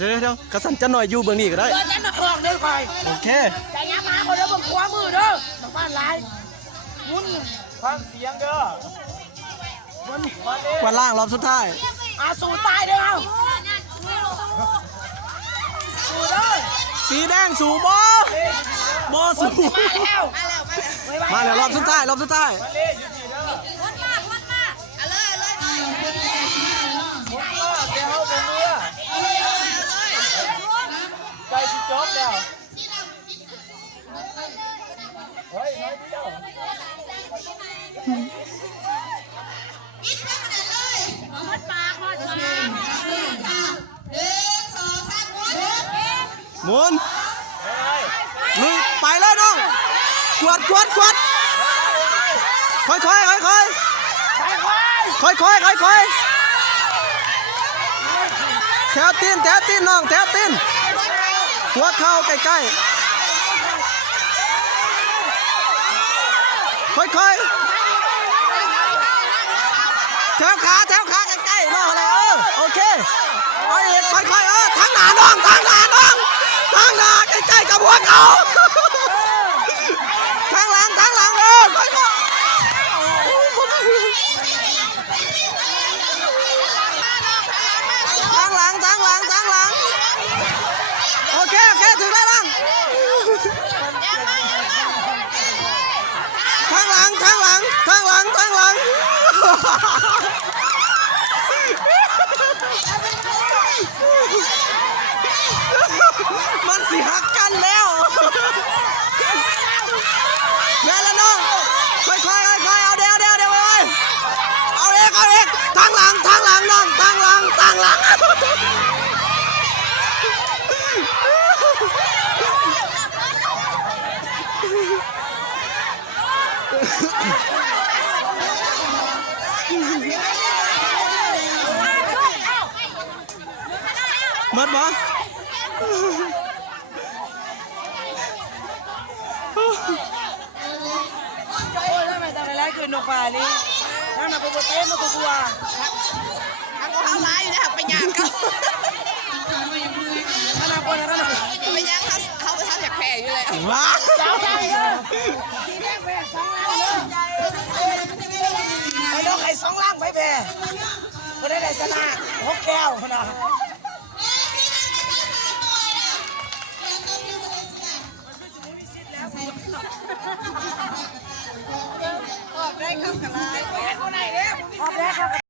เดี๋ยวกระสันจะหน่อยอยู่เบื้องนี้ก็ได้จะหน่อยออกเดินไปโอเคใจย้ำมาคนเดินบนขวามือเด้อทางบ้านลายมุนฟังเสียงเด้อวันนี้กวาดล่างรอบสุดท้ายสู่ตายเด้อสู่เด้อสีแดงสู่บอสู่มาแล้วรอบสุดท้ายมาเล่อยู่ดีเด้อวนมาเอาเลยหน่อยวนมาเดี๋ยวเอาเรือใจสิจบแล้วเฮ้ยน้อยเดียวหมุนลุยไปเลยน้องกวดค่อยแถวตีนน้องแถวตีนหัวเข่าใกล้ค่อยแถวขาใกล้ๆน้องอะไรโอเคเอาอีกค่อยทางหน้าน้องทางหน้าใกล้ๆกับหัวเข่าทางหลังค่อยทางหลังโอเคถึงแล้วลังทางหลังมันสิหักกันแล้วแม่ละน้องค่อยเอาเดี๋ยวไว้เอาเอกทางหลังน้องทางหลังหมดบ่คือนกฟ้านี่นั่นน่ะเป็นโปรเต้มาตัวทางเขาร้ายอยู่นะคะไปย่างเขานั่นน่ะคนนั่นน่ะไปย่างเขาอยากแพ้อยู่เลยว้าเจ้าได้เลยทีแรกแพ้2 ล้านเลยไอ้ดอกไข่2 ล้านไปแพ้ก็ได้ชนะ6 แก้วนะได้เข้ากันไล่คนไหนเนี่ย